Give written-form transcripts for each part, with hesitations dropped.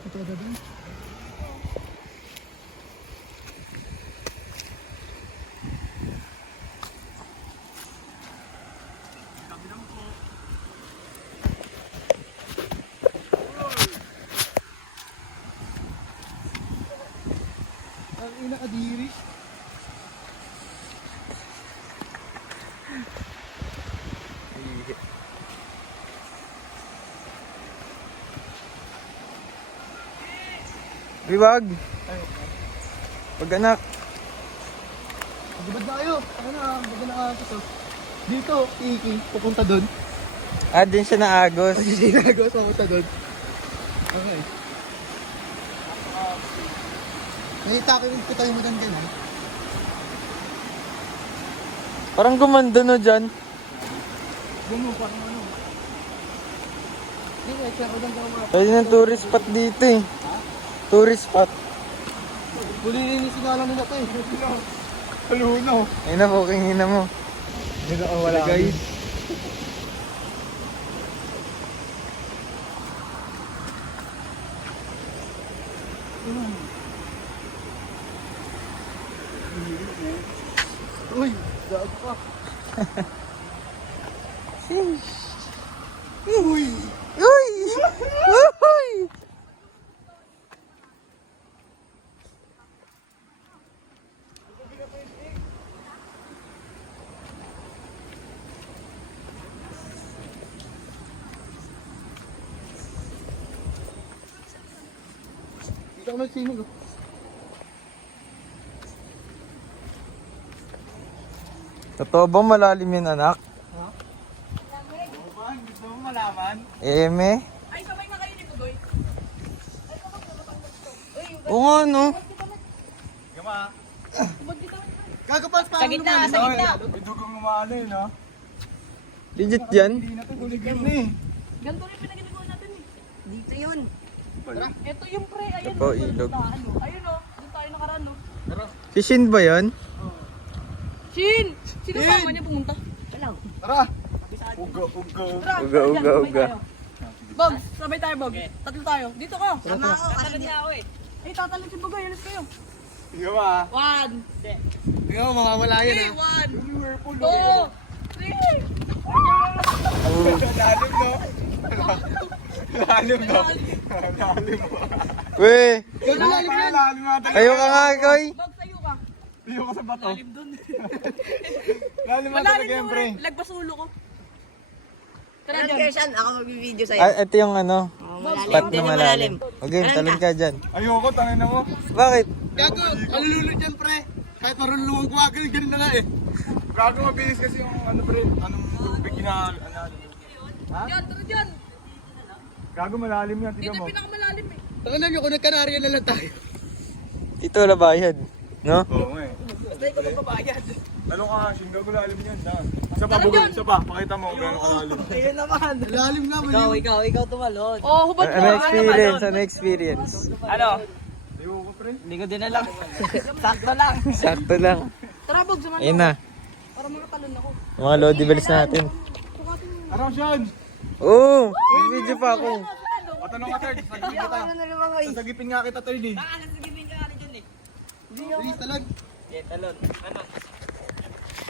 Ito na din. Ang ina kadiri. Biwag. Pag anak. Magibad na kayo. Ano na, maganda na ako. Dito, Iki, pupunta doon. Ah, din siya na Agos. Sinagos, pupunta doon. Okay. Naitakawin ko tayo mo doon ganyan. Parang gumanda no dyan. Gumo, parang ano. Hindi, extra ko doon mga. Pwede ng tourist spot dito eh. Tourist spot. Bulilinisin nga lang nila ito eh. Kaluno. Ayun na po, kingina mo. Hindi na wala guys. Uy, daag pa. Uy! Uy! Uy! Dito ako nagsinig oh. Totoo ba malalim yun, anak? Gusto mo malaman? Eme? Ay, sabay na kayo ni Budoy. Oo nga, no? Gama. Gagapas pa. Sa gitna, sa gitna. May dugang umano yun ha. Legit yan? Hindi na ito guligan na eh. Ganito rin pinag-inagawa natin eh. Dito yun. Ito yung pre, ayun. Ito po, ilog. Ayun o, doon tayo nakaraan o. Si Shin ba yun? Shin! Sino pa niya pumunta? Tara! Uga, uga. Tara, Uga, dyan, uga, sabay uga. tayo. Bog, sabay tayo Bog. Tatlo tayo. Dito ka. Sama ako. Tatalon niya ako eh. Ay, tatalon si Bogay. Alis kayo. Gama. 1, Tingnan mo, mawawala yan 3, ha. 1, 2, 3. Lalim no? Lalim no? Lalim mo. Weh! Lalim yan. Lalim ata. Kayo ka nga, Koy! Bog, sayo ka. Tiyo ko sa bato. Lalim dun. Lalim ata Malalim talaga yan, yung pre. lagpasulo ko. Tara Ano dyan. Gerson? Ako mag-video sa'yo. Ah, ito yung ano, spot na Yan yung malalim. Okay, talon ka dyan. Ayoko, tangin na mo. Bakit? Gago, malulunod yan, pre. Kahit marunong guwagil, ganun na nga eh. Gago, mabilis kasi yung ano, pre. Anong tubig na, Yan, tara dyan. Gago, malalim yan, Dito yung pinakamalalim eh. Tangan nyo, kung nagkanarya na lang tayo. Ito wala bayad. No? Oo nga eh. Basta ikaw magbabayad. Ano ka, Shin, gago, lalim yan. Isa pa, bugol, isa pa. Pakita mo kung gano'ng kalalim. Ayun naman. Lalim nga, Ikaw tumalon. Oh, hubad Ano experience? Ano experience? Ano? Ayoko, pre. Hindi ko din alam. Sakto lang. Sakto lang. Tara, Bog, samahan Ayun mo. na. Para mga talon ako. Mga Lodi Bells natin. Ano, Sean? Oo! May video pa ako. Patanong ka, third. Sagipin kita. Ano na naman kayo? Sasagipin nga kita, third eh. Sige ka na dyan eh. Bilis talag. Talon. Ano?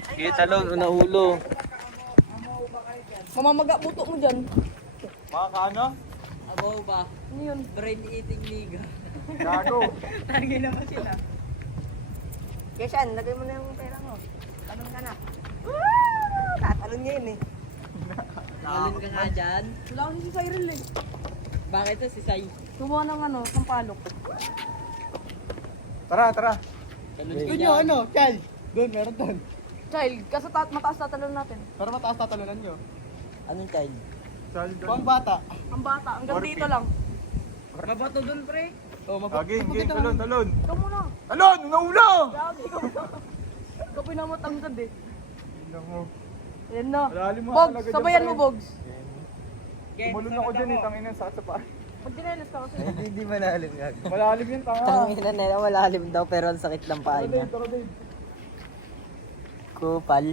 Sige, talon. Una ulo. Mamamaga puto mo dyan. Mga kaano? Abaw ba? Ano yun? Brain eating liga. Gago. Tangi naman sila. Gerson, lagay mo na yung pera mo. Talon ka na. Tatalon niya yun eh. Talon ka nga dyan. Wala ko si Cyril eh. Bakit to si Sai? Gumawa ng ano, sampalok. Tara, tara. Talon Yun yung ano, child. Doon, meron doon. Child, kasi mataas tatalon natin. Para mataas tatalunan nyo. Anong child? Child. Pang bata. Ang bata, hanggang dito lang. Mabato dun pre. Oh, game, talon, talon. Ikaw muna. Talon, nauna! Grabe, ikaw muna. Ikaw pinamatanggad eh. Tingnan mo. Ayan na. Malalim mo Bogs, talaga dyan, sabayan pre. mo, Bogs. Tumalon ako dyan eh, tangin ang sakit sa paa. Pag dinelis ka kasi. Hindi malalim nga. Malalim yun, tanga. Tangina nila malalim daw pero ang sakit lang paa niya. Tara, Dave. Kupal.